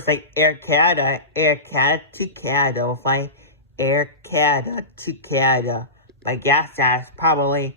it's like Air Canada to Canada. We'll fly Air Canada to Canada. My guess is probably